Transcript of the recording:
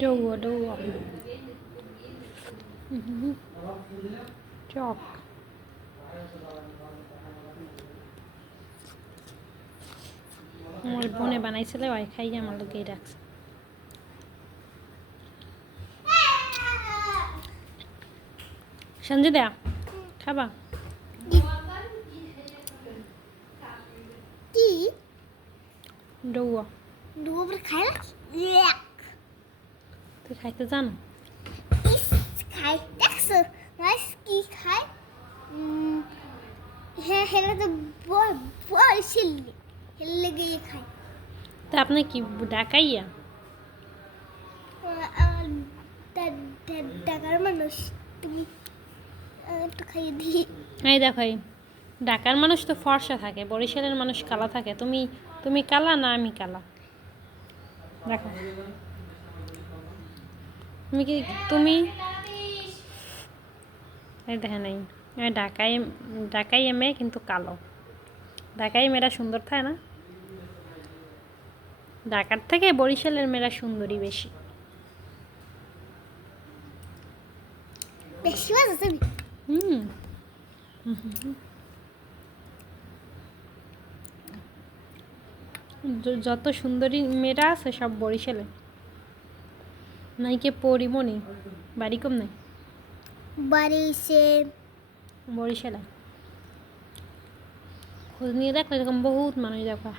ডৌয়া চক আমার বোনে বানাইছিল ওই খাইয়ে আমার লোকেই রাখছে। সঞ্জিদা খাবা কি ডৌয়া দুপুর খাই তুই খাইতে জানো? খাই দেখছো গাইস কি খাই হ্যাঁ হেলে তো বলছিল হেলে গিয়ে খাই। তা আপনি কি ডাকাইয়া টাকার মানুষ তুমি একটু খাইয়ে দিই। এই দেখো এই ঢাকার মানুষ তো ফর্সা থাকে, বরিশালের মানুষ কালা থাকে। তুমি তুমি কালা না আমি কালা? দেখো তুমি কি তুমি এই দেখে নাই ঢাকায় ঢাকাই মেয়ে কিন্তু কালো। ঢাকাই মেয়েরা সুন্দর থাকে না? ঢাকার থেকে বরিশালের মেয়েরা সুন্দরী বেশি। বেশি বাজে হুম যত সুন্দরী মেয়েরা আছে সব বরিশালে। নাইকে পরিমণি বাড়ি কম নাই বাড়ি সে বরিশালে। খোঁজ নিয়ে দেখো এরকম বহুত মানুষ দেখো।